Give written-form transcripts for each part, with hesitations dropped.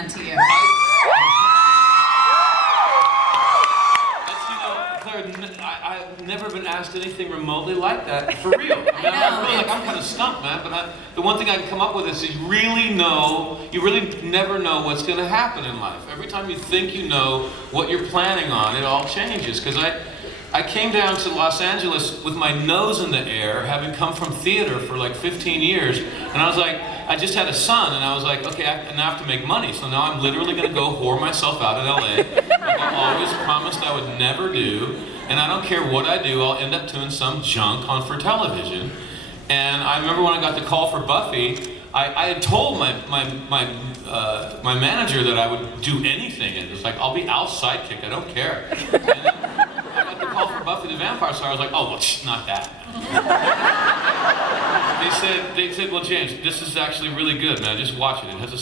meant to you? I've never been asked anything remotely like that, for real. I'm kind of stumped, man, but the one thing I can come up with is you really never know what's going to happen in life. Every time you think you know what you're planning on, it all changes. Because I came down to Los Angeles with my nose in the air, having come from theater for like 15 years, and I was like, I just had a son, and I was like, okay, I now have to make money, so now I'm literally going to go whore myself out in LA, like I always promised I would never do, and I don't care what I do, I'll end up doing some junk for television. And I remember when I got the call for Buffy, I had told my manager that I would do anything, and it was like, I'll be Al's sidekick, I don't care. And then I got the call for Buffy the Vampire Slayer, I was like, oh, well, not that. They said, well, James, this is actually really good, man. Just watch it. It has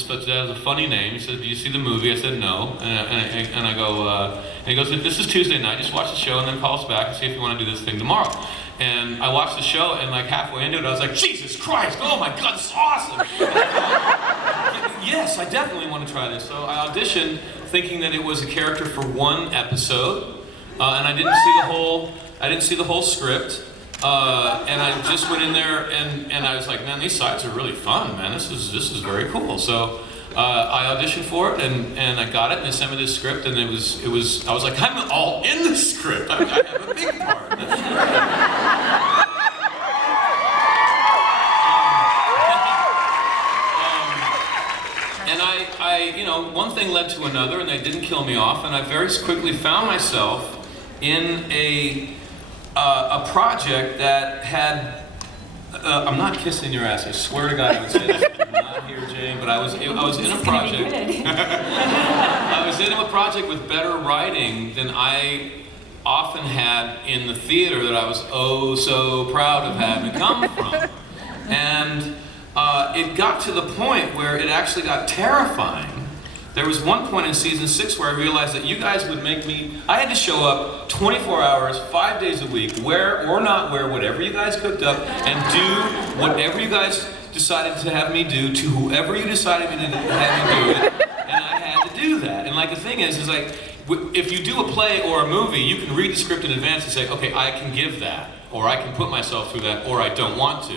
a funny name. He said, do you see the movie? I said, no. And I go, and he goes, this is Tuesday night. Just watch the show and then call us back and see if you want to do this thing tomorrow. And I watched the show, and like halfway into it, I was like, Jesus Christ, oh my God, this is awesome. Yes, I definitely want to try this. So I auditioned thinking that it was a character for one episode, and I didn't see the whole script. And I just went in there and I was like, man, these sides are really fun, man. This is very cool. So I auditioned for it and I got it, and they sent me this script, and it was I was like, I'm all in the script. I have a big part. And one thing led to another, and they didn't kill me off, and I very quickly found myself in a project that had, I'm not kissing your ass, I swear to God I would say this, I'm not here, Jane, but I was in a project, I was in a project with better writing than I often had in the theater that I was oh so proud of having come from. And it got to the point where it actually got terrifying. There was one point in season 6 where I realized that you guys would make me, I had to show up 24 hours, 5 days a week, wear or not wear whatever you guys cooked up, and do whatever you guys decided to have me do to whoever you decided to have me do it, and I had to do that. And like the thing is like, if you do a play or a movie, you can read the script in advance and say, okay, I can give that, or I can put myself through that, or I don't want to.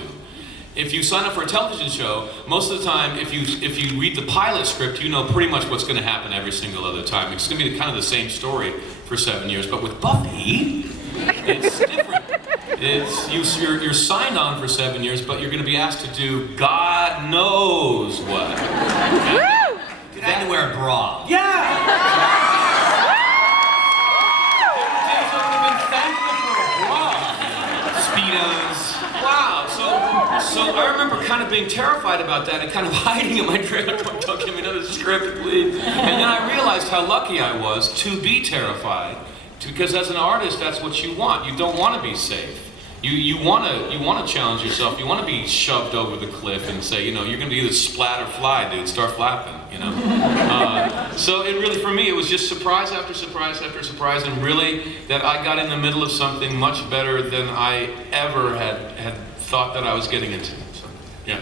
If you sign up for a television show, most of the time, if you read the pilot script, you know pretty much what's going to happen every single other time. It's going to be kind of the same story for 7 years. But with Buffy, it's different. You're signed on for 7 years, but you're going to be asked to do God knows what. Dude, I had to wear a bra. Yeah. Speedos. Wow, so I remember kind of being terrified about that and kind of hiding in my trailer going, don't give me another script, please. And then I realized how lucky I was to be terrified, because as an artist, that's what you want. You don't want to be safe. You want to challenge yourself. You want to be shoved over the cliff and say, you're going to either splat or fly, dude. Start flapping, So it really, for me, it was just surprise after surprise after surprise, and really that I got in the middle of something much better than I ever had thought that I was getting into. So, yeah.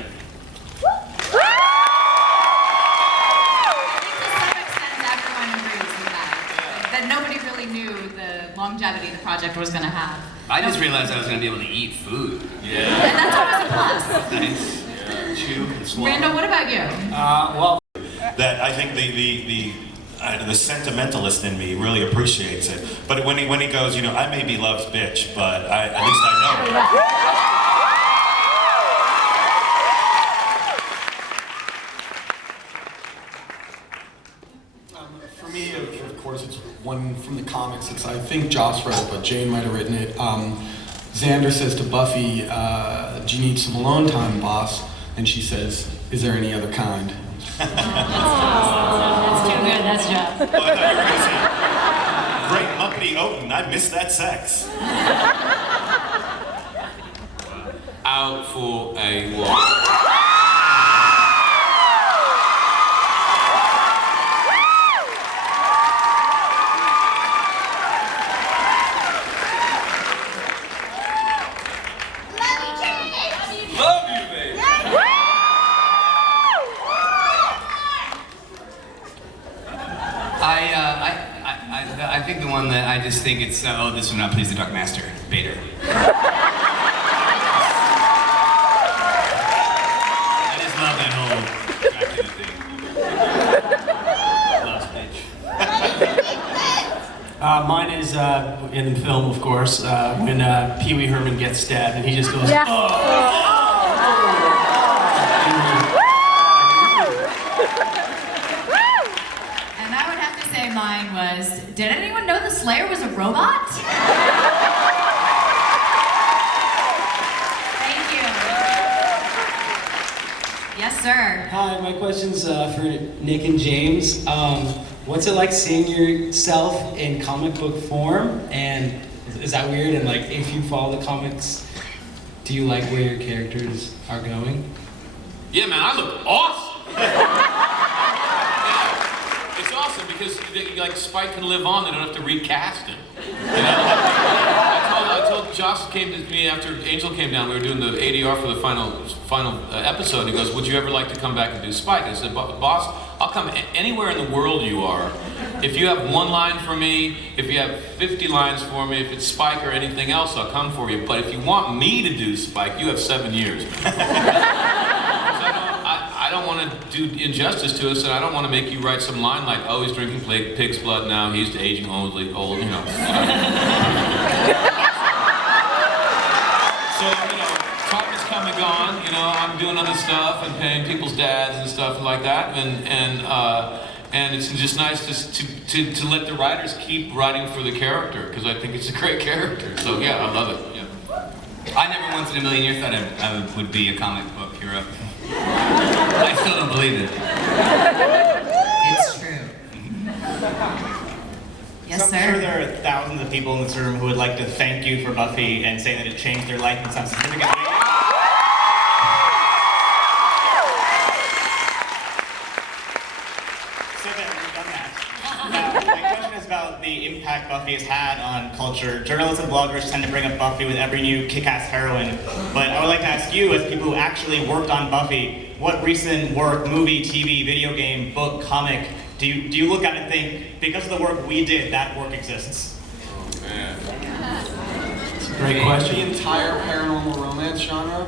That nobody really knew the longevity the project was going to have. I just realized I was going to be able to eat food. Yeah. And that's always a plus. Nice. Yeah. Chew and swallow. Randall, what about you? Well, that I think the sentimentalist in me really appreciates it. But when he goes, I may be love's bitch, but at least I know. For me, of course, it's one from the comics. I think Joss wrote it, but Jane might have written it. Xander says to Buffy, do you need some alone time, boss? And she says, is there any other kind? That's too good, that's Joss. Oh, I thought you were going to say, great Muppety Oaten, I missed that sex. Out for a walk. I think the one that I just think it's, oh, this will not please the Dark Master, Bader. I just love that whole Dracula thing. Loves bitch. Mine is in the film, of course, when Pee Wee Herman gets stabbed and he just goes, Yeah. oh! And I would have to say mine was, did anyone know the Slayer was a robot? Thank you. Yes, sir. Hi, my question's for Nick and James. What's it like seeing yourself in comic book form? And is that weird? And like, if you follow the comics, do you like where your characters are going? Yeah, man, I look awesome. Yeah. It's awesome because like Spike can live on. They don't have to recast him. You know? I told Josh came to me after Angel came down. We were doing the ADR for the final episode. He goes, "Would you ever like to come back and do Spike?" I said, "Boss, I'll come anywhere in the world you are. If you have one line for me, if you have 50 lines for me, if it's Spike or anything else, I'll come for you. But if you want me to do Spike, you have 7 years." I don't want to do injustice to us, and I don't want to make you write some line like, "Oh, he's drinking pig's blood now. He's aging old, you know." So, you know, time has come and gone. You know, I'm doing other stuff and paying people's dads and stuff like that, and it's just nice to let the writers keep writing for the character because I think it's a great character. So yeah, I love it. Yeah. I never once in a million years thought I would be a comic book hero. I still don't believe it. It's true. Yes, So I'm sir. sure there are thousands of people in this room who would like to thank you for Buffy and say that it changed their life in some significant way. So there, we've done that. Now, my question is about the impact Buffy has had on culture. Journalists and bloggers tend to bring up Buffy with every new kick-ass heroine, but I would like to ask you, as people who actually worked on Buffy, what recent work, movie, TV, video game, book, comic, do you look at and think, because of the work we did, that work exists? Oh man. It's a great question. The entire paranormal romance genre.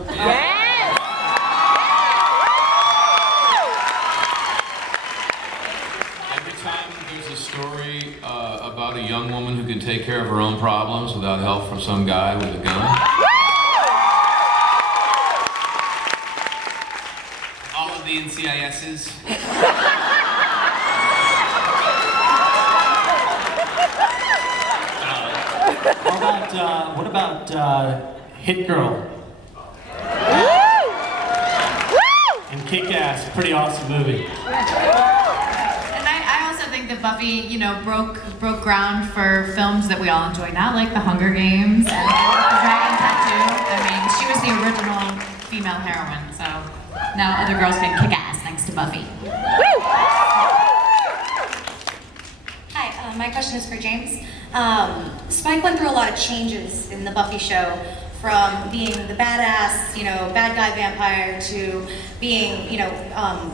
Every time there's a story about a young woman who can take care of her own problems without help from some guy with a gun. All of the NCISs. What about Hit Girl? And Kick-Ass, pretty awesome movie. And I also think that Buffy, you know, broke ground for films that we all enjoy now, like The Hunger Games and The Dragon Tattoo. I mean, she was the original female heroine, so now other girls can kick ass thanks to Buffy. Hi, my question is for James. Spike went through a lot of changes in the Buffy show, from being the badass, you know, bad guy vampire to being, you know,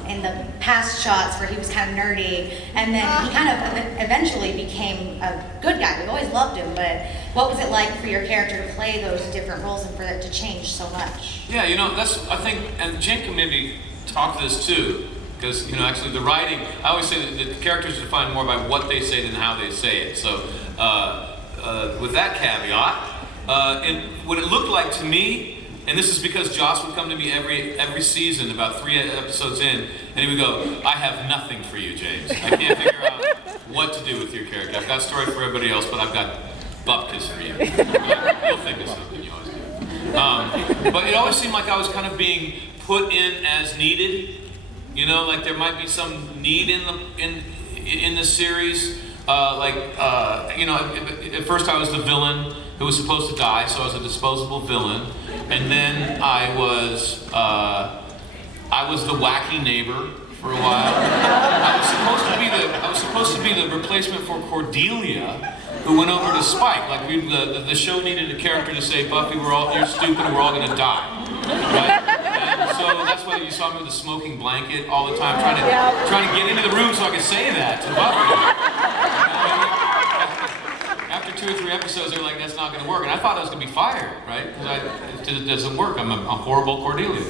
in the past shots where he was kind of nerdy, and then he kind of eventually became a good guy. We always loved him, but what was it like for your character to play those different roles and for it to change so much? Yeah, you know, that's, I think, and Jane can maybe talk to this too, because, you know, actually the writing, I always say that the characters are defined more by what they say than how they say it. So, with that caveat, and what it looked like to me, and this is because Joss would come to me every season, about 3 episodes in, and he would go, "I have nothing for you, James. I can't figure out what to do with your character. I've got a story for everybody else, but I've got bupkis for you." You'll think of something, you always do. But it always seemed like I was kind of being put in as needed. You know, like there might be some need in the series. You know, at first I was the villain who was supposed to die, so I was a disposable villain, and then I was the wacky neighbor for a while. I was supposed to be the replacement for Cordelia, who went over to Spike. Like the show needed a character to say, "Buffy, you're stupid, and we're all gonna die." Right? And so that's why you saw me with a smoking blanket all the time, trying to get into the room so I could say that to Buffy. 2 or 3 episodes, they were like, that's not going to work. And I thought I was going to be fired, right? Because it doesn't work. I'm a horrible Cordelia.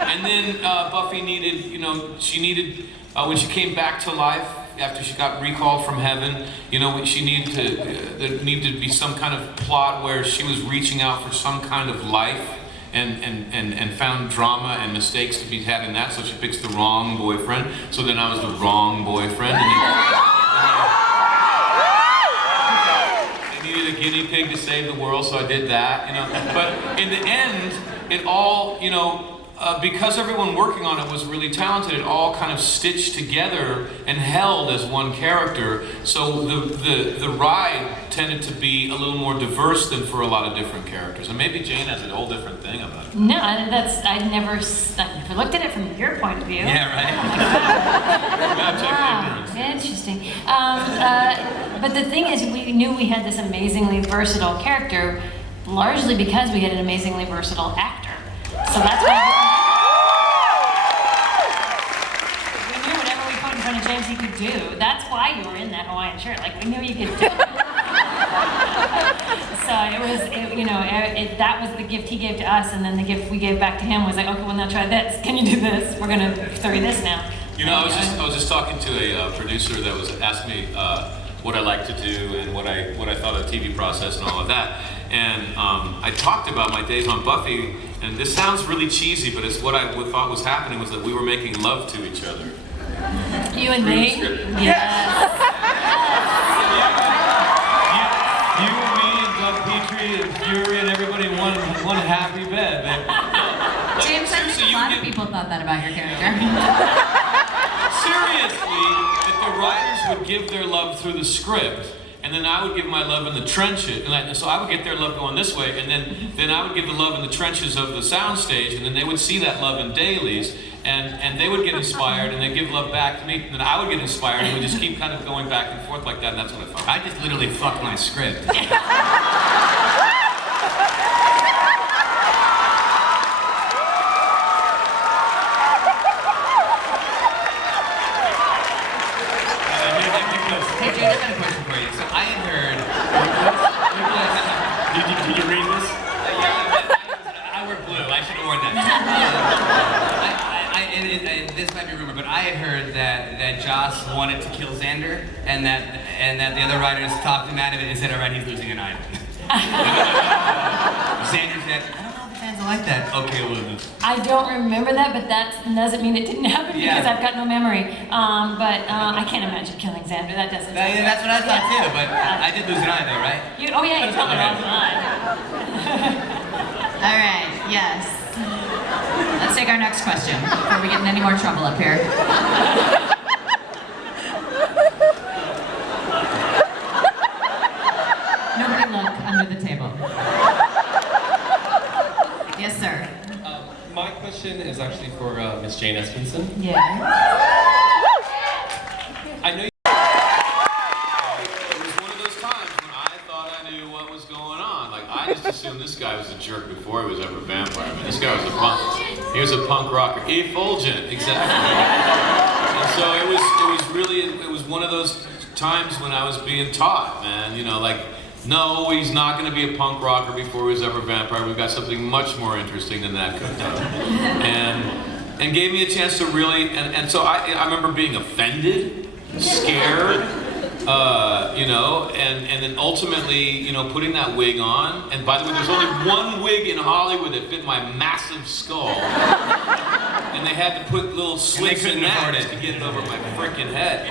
And then Buffy needed, you know, she needed, when she came back to life, after she got recalled from heaven, you know, she needed to, there needed to be some kind of plot where she was reaching out for some kind of life and found drama and mistakes to be had in that, so she picks the wrong boyfriend. So then I was the wrong boyfriend. And then, they needed a guinea pig to save the world, so I did that, you know. But in the end, it all, you know, because everyone working on it was really talented, it all kind of stitched together and held as one character. So the ride tended to be a little more diverse than for a lot of different characters. And maybe Jane has a whole different thing about it. No, I never looked at it from your point of view. Yeah, right. Wow, interesting. But the thing is, we knew we had this amazingly versatile character, largely because we had an amazingly versatile actor. So that's why we knew whatever we put in front of James he could do. That's why you were in that Hawaiian shirt. Like, we knew you could do it. So that was the gift he gave to us, and then the gift we gave back to him was like, okay, well now try this. Can you do this? We're gonna throw you this now. You know, I was just talking to a producer that was asking me what I like to do and what I thought of the TV process and all of that. And I talked about my days on Buffy, and this sounds really cheesy, but it's what I thought was happening was that we were making love to each other. You and me? Yes. You and me and Doug Petrie and Fury and everybody in one happy bed. James, I think a lot of people thought that about your character. Seriously, that the writers would give their love through the script, and then I would give my love in the trenches, and so I would get their love going this way, and then I would give the love in the trenches of the soundstage, and then they would see that love in dailies, and they would get inspired, and they'd give love back to me, and then I would get inspired, and we just keep kind of going back and forth like that, and that's what I thought. I just literally fucked my script. Hey, Jay, I got a question for you. So I had heard. Did you read this? I wear blue. I should have worn that. This might be a rumor, but I had heard that Joss wanted to kill Xander, and that the other writers talked him out of it and said, "All right, he's losing an idol." Xander said, "I don't know if the fans will like that." Okay, well. I don't remember that, but that doesn't mean it didn't happen because I've got no memory. But I can't imagine killing Xander. That doesn't. That's what I thought too. But I did lose an eye, though, right? You told me wrong line. All right, yes. Let's take our next question before we get in any more trouble up here. Nobody look under the table. Yes, sir. My question is actually for Miss Jane Espenson. Yeah. I know you. It was one of those times when I thought I knew what was going on. Like, I just assumed this guy was a jerk before he was ever a vampire. I mean, this guy was a punk. He was a punk rocker. Effulgent, exactly. And so it was one of those times when I was being taught, man. You know, like, no, he's not going to be a punk rocker before he was ever a vampire. We've got something much more interesting than that cooked up. And gave me a chance to really, and so I remember being offended, scared, you know, and then ultimately, you know, putting that wig on. And by the way, there's only one wig in Hollywood that fit my massive skull. And they had to put little slits in that to get it over my freaking head.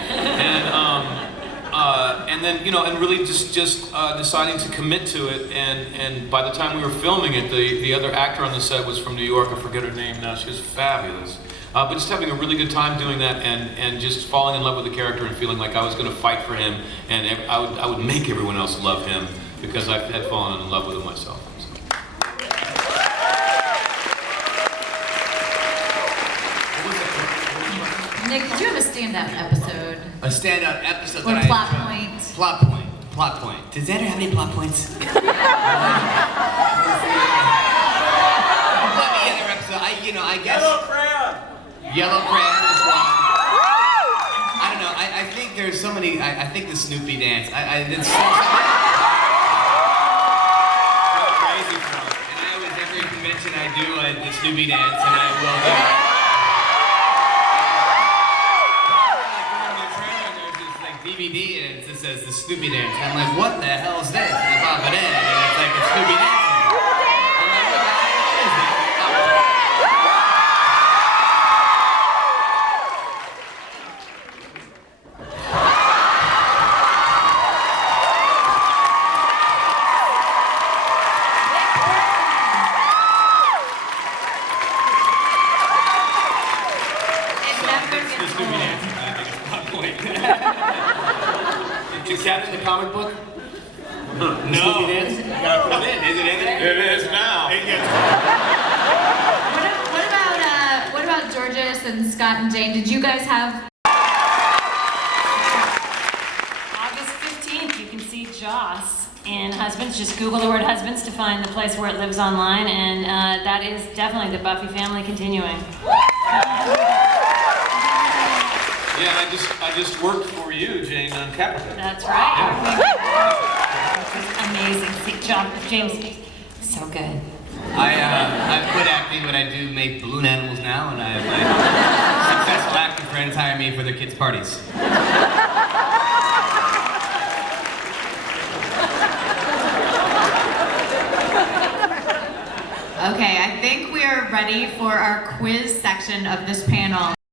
And then, you know, and really just deciding to commit to it. And by the time we were filming it, the other actor on the set was from New York. I forget her name now. She was fabulous. But just having a really good time doing that, and just falling in love with the character and feeling like I was going to fight for him, and I would make everyone else love him because I had fallen in love with him myself. Nick, did you have a stand-up episode? A stand-up episode Or that plot I point? Plot point. Does Xander have any plot points? What the other episode? I guess. Yellow crayon is one. I don't know. I think there's so many. I think the Snoopy dance. It's so crazy for me. And I always, every convention I do, the Snoopy dance, and I will do it. DVD and it just says the Snoopy dance. And I'm like, what the hell is this? And I pop it in and it's like a Snoopy dancing. I'm like, what the hell is this? It never gets old. I think it's my point. Did you capture the comic book? No. Snoopy dance? You gotta put it in. Is it in there? It is now. What about Georges and Scott and Jane? Did you guys have? August 15th, you can see Joss in Husbands. Just Google the word Husbands to find the place where it lives online, and that is definitely the Buffy family continuing. Yeah, I just worked for you, Jane, on Capricorn. That's right. Amazing. See, James, so good. I quit acting, but I do make balloon animals now, and I have successful acting friends hire me for their kids' parties. Okay, I think we are ready for our quiz section of this panel.